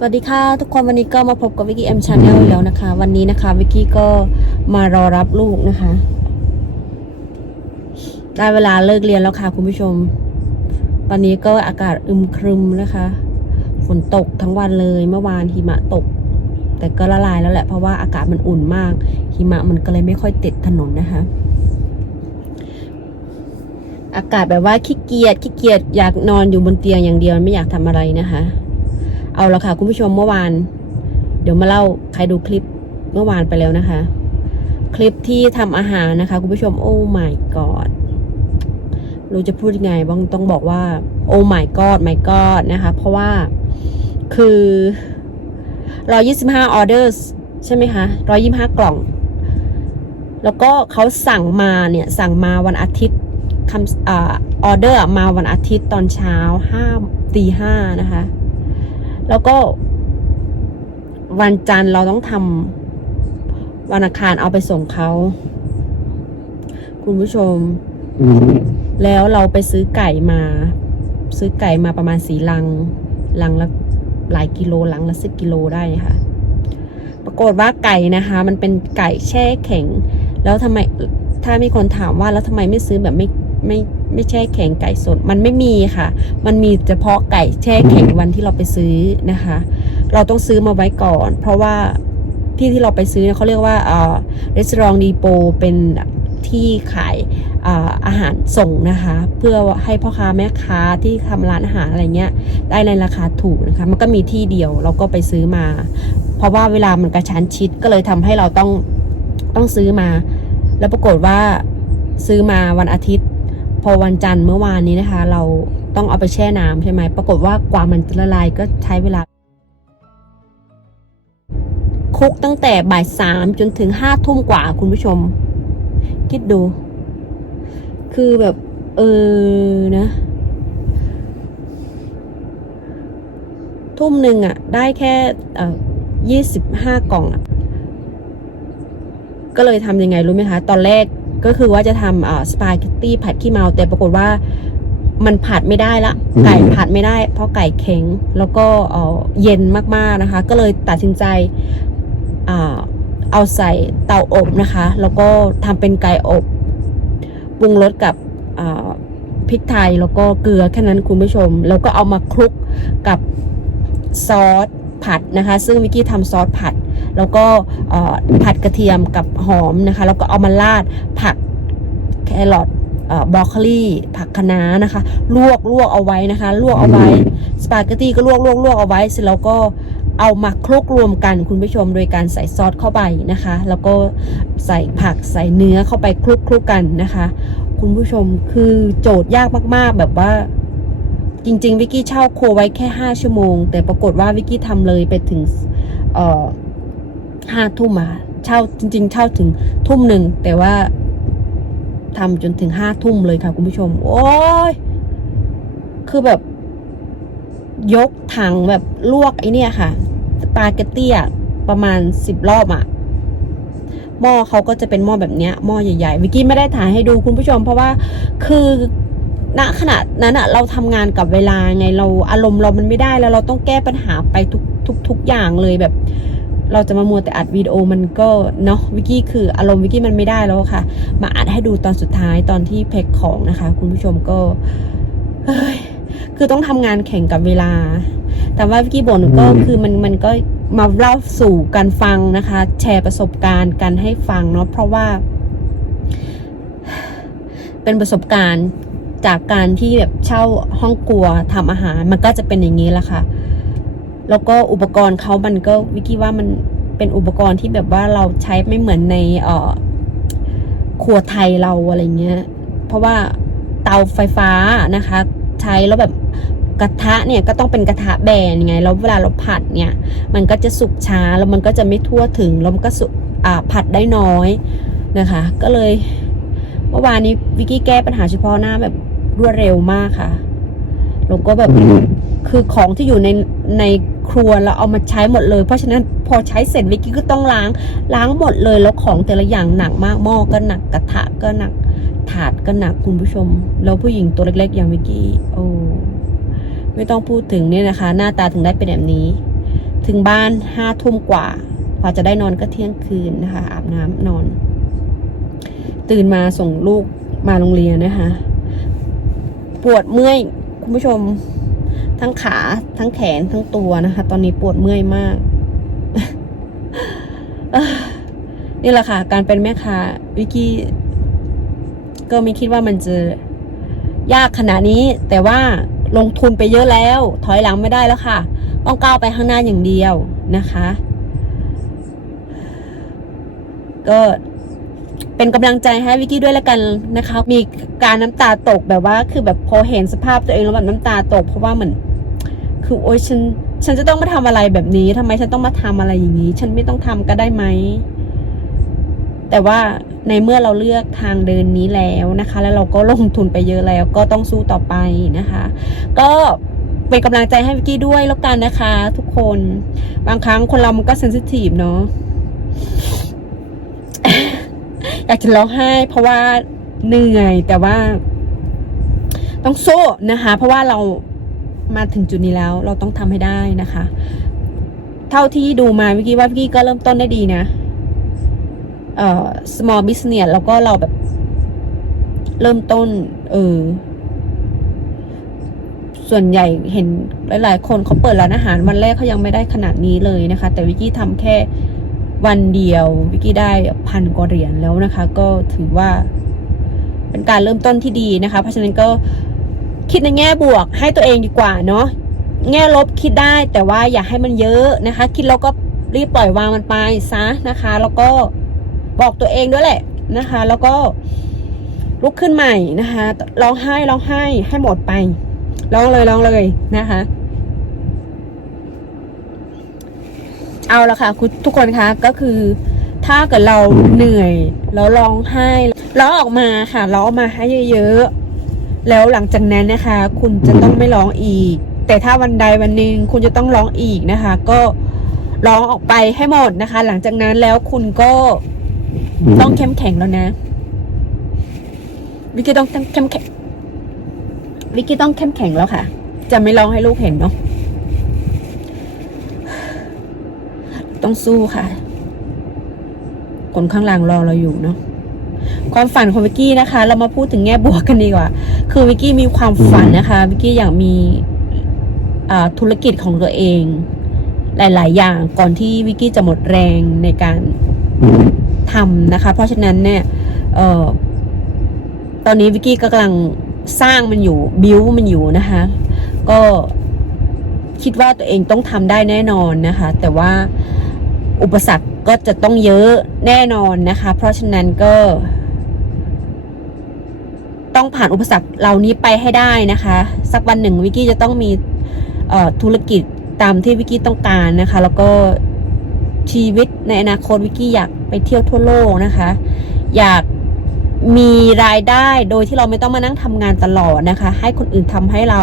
สวัสดีค่ะ ทุกคนวันนี้ก็มาพบกับวิกกี้เอ็มชาแนลแล้วนะคะ วันนี้นะคะวิกกี้ก็มารอรับลูกนะคะ ได้เวลาเลิกเรียนแล้วค่ะคุณผู้ชม วันนี้ก็อากาศอึมครึมนะคะ ฝนตกทั้งวันเลยเมื่อวานหิมะตก แต่ก็ละลายแล้วแหละเพราะว่าอากาศมันอุ่นมาก หิมะมันก็เลยไม่ค่อยติดถนนนะคะ อากาศแบบว่าขี้เกียจขี้เกียจอยากนอนอยู่บนเตียงอย่างเดียวไม่อยากทำอะไรนะคะ เอาละค่ะ คุณผู้ชมเมื่อวาน เดี๋ยวมาเล่าใครดูคลิปเมื่อวานไปแล้วนะคะ คลิปที่ทำอาหารนะคะ คุณผู้ชมโอ้ my god รู้จะพูดยังไงบ้างต้องบอกว่า โอ้ my god my god นะคะ เพราะว่าคือร้อยี่สิบห้าออเดอร์ใช่ไหมคะร้อยี่ห้ากล่อง แล้วก็เขาสั่งมาเนี่ย สั่งมาวันอาทิตย์คำอออเดอร์มาวันอาทิตย์ตอนเช้าห้าตีห้านะคะ แล้วก็ วันจันทร์เราต้องทำวันอังคารเอาไปส่งเขาคุณผู้ชม แล้วเราไปซื้อไก่มา ซื้อไก่มาประมาณสีลัง ลังละหลายกิโลลังละสิบกิโลได้ค่ะ ปรากฏว่าไก่นะคะ มันเป็นไก่แช่แข็ง แล้วทำไมถ้ามีคนถามว่าแล้วทำไมไม่ซื้อแบบไม่ ไม่ไม่แช่แข็งไก่สดมันไม่มีค่ะ มันมีเฉพาะไก่แช่แข็งวันที่เราไปซื้อนะคะ เราต้องซื้อมาไว้ก่อน เพราะว่าที่ที่เราไปซื้อเขาเรียกว่าเอ่อรีสอร์ทดีโปเป็นที่ขายอาอาหารส่งนะคะ เพื่อให้พ่อค้าแม่ค้าที่ทำร้านอาหารอะไรเงี้ย ได้ในราคาถูกนะคะ มันก็มีที่เดียวเราก็ไปซื้อมา เพราะว่าเวลามันกระชั้นชิดก็เลยทำให้เราต้องต้องซื้อมา แล้วปรากฏว่าซื้อมาวันอาทิตย์ อวันจันทร์เมื่อวานนี้นะคะ เราต้องเอาไปแช่น้ำใช่ไหมปรากฏว่ากว่ามันจะละลายก็ใช้เวลาคุกตั้งแต่บ่ายสามจนถึงห้าทุ่มกว่าคุณผู้ชม คิดดู คือแบบ เออนะ ทุ่มหนึ่งอะได้แค่เออยี่สิบห้ากล่องอะก็เลยทำยังไงรู้ไหมคะ ตอนแรก ก็คือว่าจะทำอ่าสปาเกตตี้ผัดขี้เมาแต่ปรากฏว่ามันผัดไม่ได้ละ ไก่ผัดไม่ได้ เพราะไก่แข็งแล้วก็เอ่อเย็นมากๆนะคะ ก็เลยตัดสินใจอ่าเอาใส่เตาอบนะคะ แล้วก็ทำเป็นไก่อบปรุงรสกับอ่าพริกไทยแล้วก็เกลือแค่นั้นคุณผู้ชม แล้วก็เอามาคลุกกับซอสผัดนะคะ ซึ่งวิกกี้ทำซอสผัด แล้วก็ผัดกระเทียมกับหอมนะคะ แล้วก็เอามาราดผักแครอทบรอกโคลีผักคะน้านะคะ ลวกลวกเอาไว้นะคะ ลวกเอาไว้ สปาเกตตี้ก็ลวกลวกลวกเอาไว้ เสร็จแล้วก็เอามาคลุกรวมกันคุณผู้ชมโดยการใส่ซอสเข้าไปนะคะ แล้วก็ใส่ผักใส่เนื้อเข้าไปคลุกคลุกกันนะคะ คุณผู้ชมคือโจทย์ยากมากๆ แบบว่า จริง ๆ วิกกี้เช่าโคไว้แค่ 5 ชั่วโมง แต่ปรากฏว่าวิกกี้ทำเลยไปถึงเอ่อ ห้าทุ่มอะเช่าจริง ๆ เช่าถึงทุ่มหนึ่งแต่ว่าทำจนถึงห้าทุ่มเลยค่ะคุณผู้ชม โอ้ยคือแบบ ยกถังแบบลวกไอเนี่ยค่ะสปาเกตตี้อะประมาณสิบรอบอะหม้อเขาก็จะเป็นหม้อแบบเนี้ยหม้อใหญ่ๆวิกกี้ไม่ได้ถ่ายให้ดูคุณผู้ชม เพราะว่าคือณขณะนั้นอะเราทำงานกับเวลาไงเราอารมณ์เรามันไม่ได้แล้วเราต้องแก้ปัญหาไปทุกทุกทุกอย่างเลยแบบ เราจะมามัวแต่อัดวิดีโอมันก็เนาะวิกกี้คืออารมณ์วิกกี้มันไม่ได้แล้วค่ะ มาอัดให้ดูตอนสุดท้ายตอนที่แพ็คของนะคะ คุณผู้ชมก็เฮ้ยคือต้องทำงานแข่งกับเวลา แต่ว่าวิกกี้บ่นก็คือมันมันก็มาเล่าสู่กันฟังนะคะ แชร์ประสบการณ์กันให้ฟังเนาะเพราะว่า เป็นประสบการณ์จากการที่แบบเช่าห้องครัวทำอาหาร มันก็จะเป็นอย่างนี้แหละค่ะ แล้วก็อุปกรณ์เขามันก็วิกกี้ว่ามันเป็นอุปกรณ์ที่แบบว่าเราใช้ไม่เหมือนในเอ่อครัวไทยเราอะไรเงี้ย เพราะว่าเตาไฟฟ้านะคะ ใช้แล้วแบบกระทะเนี่ยก็ต้องเป็นกระทะแบนไงแล้วเวลาเราผัดเนี่ย มันก็จะสุกช้าแล้วมันก็จะไม่ทั่วถึงแล้วมันก็สุกอ่าผัดได้น้อยนะคะ ก็เลยเมื่อวานนี้วิกกี้แก้ปัญหาเฉพาะหน้าแบบรวดเร็วมากค่ะแล้วก็แบบคือของที่อยู่ในใน ครัวเราเอามาใช้หมดเลย เพราะฉะนั้นพอใช้เสร็จวิกกี้ก็ต้องล้างล้างหมดเลยแล้วของแต่ละอย่างหนักมากหม้อก็หนักกระทะก็หนักถาดก็หนักคุณผู้ชม แล้วผู้หญิงตัวเล็กๆ อย่างวิกกี้โอ้ไม่ต้องพูดถึงเนี่ยนะคะ หน้าตาถึงได้เป็นแบบนี้ ถึงบ้านห้าทุ่มกว่ากว่าจะได้นอนก็เที่ยงคืนนะคะ อาบน้ำนอน ตื่นมาส่งลูกมาโรงเรียนนะคะ ปวดเมื่อยคุณผู้ชม ทั้งขาทั้งแขนทั้งตัวนะคะ ตอนนี้ปวดเมื่อยมาก นี่แหละค่ะ การเป็นแม่ค้าวิกกี้ก็ไม่คิดว่ามันจะยากขนาดนี้ แต่ว่าลงทุนไปเยอะแล้ว ถอยหลังไม่ได้แล้วค่ะ ต้องก้าวไปข้างหน้าอย่างเดียวนะคะ ก็เป็นกำลังใจให้วิกกี้ด้วยละกันนะคะ มีการน้ำตาตกแบบว่า คือแบบพอเห็นสภาพตัวเองแล้วแบบน้ำตาตกเพราะว่าเหมือน คือโอ๊ยฉัน ฉันจะต้องมาทำอะไรแบบนี้ทำไมฉันต้องมาทำอะไรอย่างนี้ ฉันไม่ต้องทำก็ได้ไหม แต่ว่าในเมื่อเราเลือกทางเดินนี้แล้วนะคะ แล้วเราก็ลงทุนไปเยอะแล้ว ก็ต้องสู้ต่อไปนะคะ ก็เป็นกำลังใจให้วิกกี้ด้วยแล้วกันนะคะ ทุกคน บางครั้งคนเรามันก็เซนซิทีฟเนาะอยากจะร้องไห้ เพราะว่าเหนื่อยแต่ว่า ต้องสู้นะคะ เพราะว่าเรา มาถึงจุดนี้แล้วเราต้องทำให้ได้นะคะ เท่าที่ดูมาวิกกี้ว่าวิกกี้ก็เริ่มต้นได้ดีนะเอ่อ small business แล้วก็เราแบบ เริ่มต้น เออ ส่วนใหญ่เห็นหลาย ๆ คนเขาเปิดร้านอาหารวันแรกเขายังไม่ได้ขนาดนี้เลยนะคะ แต่วิกกี้ทำแค่วันเดียว วิกกี้ได้พันกว่าเหรียญแล้วนะคะ ก็ถือว่า เป็นการเริ่มต้นที่ดีนะคะ เพราะฉะนั้นก็ คิดในแง่บวกให้ตัวเองดีกว่าเนาะแง่ลบคิดได้แต่ว่าอย่าให้มันเยอะนะคะ คิดแล้วก็รีบปล่อยวางมันไปซะนะคะ แล้วก็บอกตัวเองด้วยแหละนะคะ แล้วก็ลุกขึ้นใหม่นะคะร้องไห้ร้องไห้ให้หมดไปร้องเลยร้องเลยนะคะ เอาละค่ะคุณทุกคนคะก็คือ ถ้าเกิดเราเหนื่อยแล้วร้องไห้ร้องออกมาค่ะร้องออกมาให้เยอะๆ แล้วหลังจากนั้นนะคะ คุณจะต้องไม่ร้องอีก แต่ถ้าวันใดวันหนึ่งคุณจะต้องร้องอีกนะคะ ก็ร้องออกไปให้หมดนะคะ หลังจากนั้นแล้วคุณก็ต้องเข้มแข็งแล้วนะ วิกกี้ต้องเข้มแข็งวิกกี้ต้องเข้มแข็งแล้วค่ะ จะไม่ร้องให้ลูกเห็นเนาะต้องสู้ค่ะ คนข้างหลังรอเราอยู่เนาะ ความฝันของวิกกี้นะคะ เรามาพูดถึงแง่บวกกันดีกว่า คือวิกกี้มีความฝันนะคะวิกกี้อยากมีอ่าธุรกิจของตัวเอง หลาย ๆ อย่างก่อนที่วิกกี้จะหมดแรงในการทำนะคะ เพราะฉะนั้นเนี่ยออตอนนี้วิกกี้ก็กำลังสร้างมันอยู่บิวมันอยู่นะคะ ก็คิดว่าตัวเองต้องทำได้แน่นอนนะคะ แต่ว่าอุปสรรค ก็จะต้องเยอะแน่นอนนะคะ เพราะฉะนั้นก็ ต้องผ่านอุปสรรคเหล่านี้ไปให้ได้นะคะ สักวันหนึ่งวิกกี้จะต้องมีธุรกิจตามที่วิกกี้ต้องการนะคะ แล้วก็ชีวิตในอนาคตวิกกี้อยากไปเที่ยวทั่วโลกนะคะ อยาก มีรายได้โดยที่เราไม่ต้องมานั่งทำงานตลอดนะคะ ให้คนอื่นทำให้เรา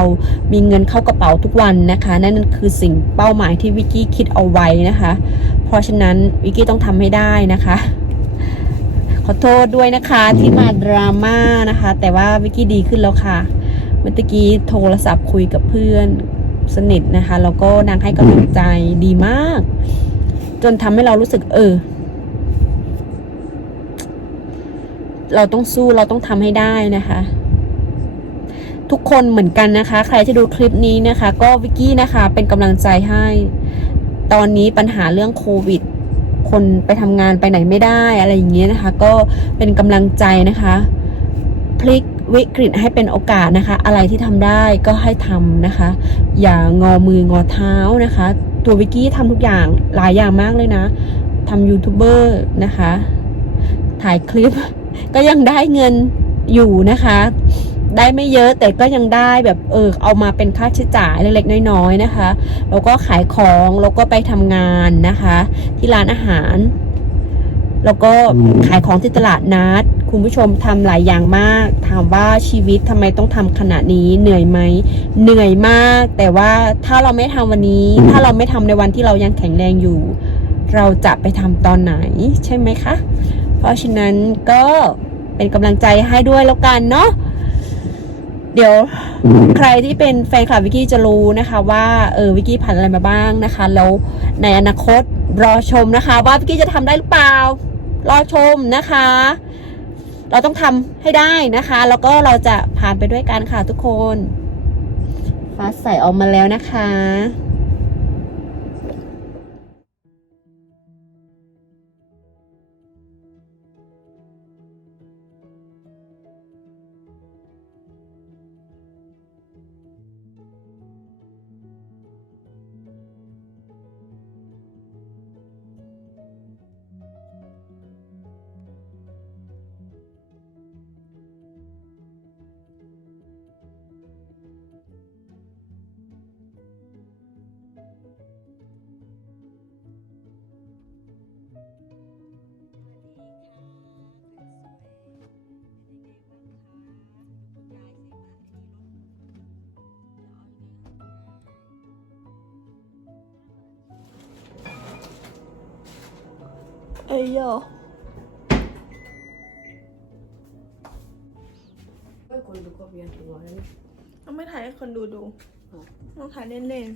มีเงินเข้ากระเป๋าทุกวันนะคะ นั่นคือสิ่งเป้าหมายที่วิกกี้คิดเอาไว้นะคะ เพราะฉะนั้นวิกกี้ต้องทำให้ได้นะคะ ขอโทษด้วยนะคะที่มาดราม่านะคะ แต่ว่าวิกกี้ดีขึ้นแล้วค่ะ เมื่อกี้โทรศัพท์คุยกับเพื่อนสนิทนะคะแล้วก็นางให้กำลังใจดีมาก จนทำให้เรารู้สึกเออ เราต้องสู้เราต้องทำให้ได้นะคะ ทุกคนเหมือนกันนะคะ ใครที่ดูคลิปนี้นะคะ ก็วิกกี้นะคะ เป็นกำลังใจให้ ตอนนี้ปัญหาเรื่องโควิด คนไปทำงานไปไหนไม่ได้อะไรอย่างเงี้ยนะคะ ก็เป็นกำลังใจนะคะพลิกวิกฤตให้เป็นโอกาสนะคะ อะไรที่ทำได้ก็ให้ทำนะคะ อย่างอมืองอเท้านะคะ ตัววิกกี้ทำทุกอย่างหลายอย่างมากเลยนะทำยูทูบเบอร์นะคะ ถ่ายคลิป ก็ยังได้เงินอยู่นะคะ ได้ไม่เยอะแต่ก็ยังได้แบบเออเอามาเป็นค่าใช้จ่ายเล็กๆน้อยๆนะคะ แล้วก็ขายของแล้วก็ไปทำงานนะคะ ที่ร้านอาหาร แล้วก็ขายของที่ตลาดนัดคุณผู้ชมทำหลายอย่างมาก ถามว่าชีวิตทำไมต้องทำขนาดนี้เหนื่อยไหมเหนื่อยมาก แต่ว่าถ้าเราไม่ทำวันนี้ ถ้าเราไม่ทำในวันที่เรายังแข็งแรงอยู่ เราจะไปทำตอนไหนใช่ไหมคะ เพราะฉะนั้นก็เป็นกำลังใจให้ด้วยแล้วกันเนาะเดี๋ยวใครที่เป็นแฟนคลับวิกกี้จะรู้นะคะว่าเออวิกกี้ผ่านอะไรมาบ้างนะคะ แล้วในอนาคตรอชมนะคะ ว่าวิกกี้จะทำได้หรือเปล่า รอชมนะคะ เราต้องทำให้ได้นะคะ แล้วก็เราจะผ่านไปด้วยกันค่ะทุกคนฟ้าใสออกมาแล้วนะคะ อ้ยโยคนดูก็เวียนหัวแล้วต้องไม่ถ่ายให้คนดูดูอ๋อต้องถ่ายเล่น